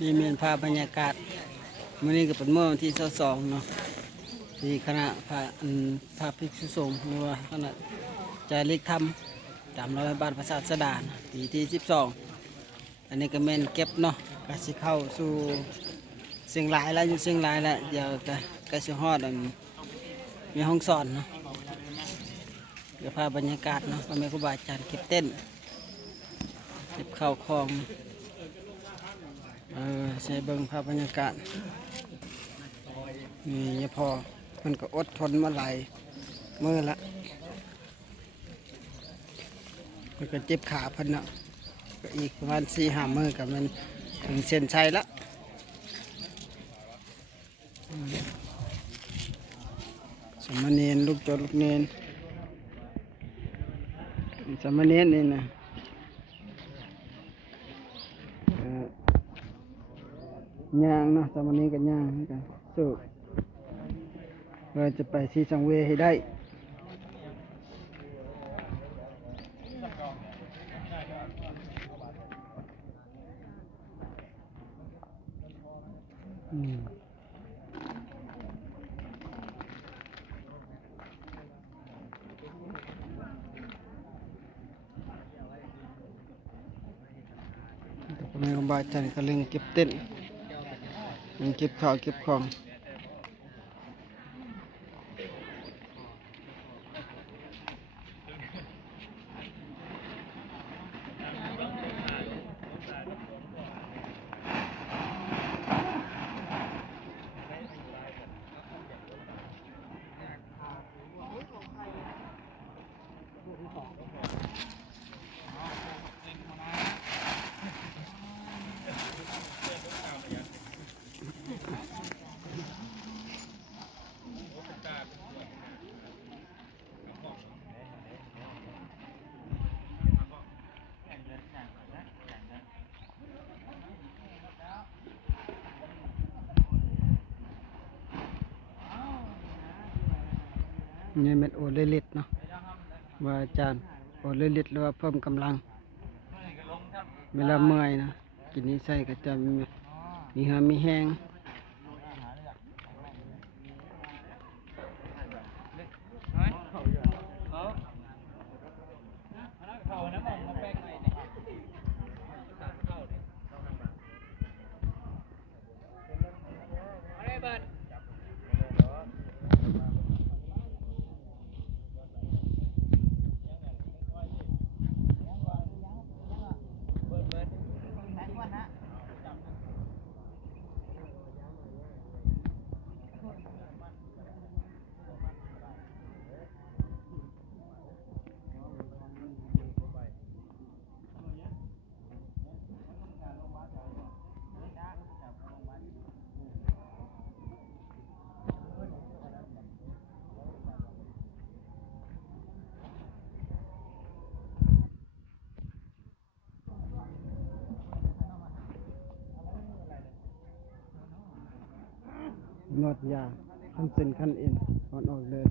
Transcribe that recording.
นี่เมียนภาพบรรยากาศมื้อนี้ก็เป็นมื้อวันที่22เนาะที่คณะพระภิกษุสงฆ์หรือว่าคณะจาริกธรรมจำร้อยบาทพระศาสดานะปีที่12อันนี้ก็แม่นเก็บเนาะก็สิเข้าสู่เชียงรายแล้วอยู่เชียงรายแล้วเดี๋ยวก็สิฮอดมีห้องสอนเนาะเดี๋ยวภาพบรรยากาศเนาะพ่อแม่ครูบาอาจารย์เก็บเต้นเก็บข้าวของใช้เบิ่งภาพบรรยากาศนี่ยพอมันก็อดทนมาหลายมื้อละมันก็เจ็บขาเพิ่นเนาะก็อีกประมาณ4-5มื้อกับมันถึงเส้นชัยละสามเณรลูกโจรลูกเนรสามเณรนี่นะย่างเนาะสามเณรกับย่างนี่กันสู้เราจะไปที่สังเวยให้ได้แม่ของบาจันก็เล่งเก็บเต้นเก็บข้าวเก็บของนี่เป็นโอเลลิตเนาะว่าอาจารย์โอเลลิตหรือว่าเพิ่มกำลังเวลาเมื่อยนะกินนี้ใส่ก็จะมีหามีแห้งนวดยาขั้นเส้นขั้นเอ็นถอนออกเลย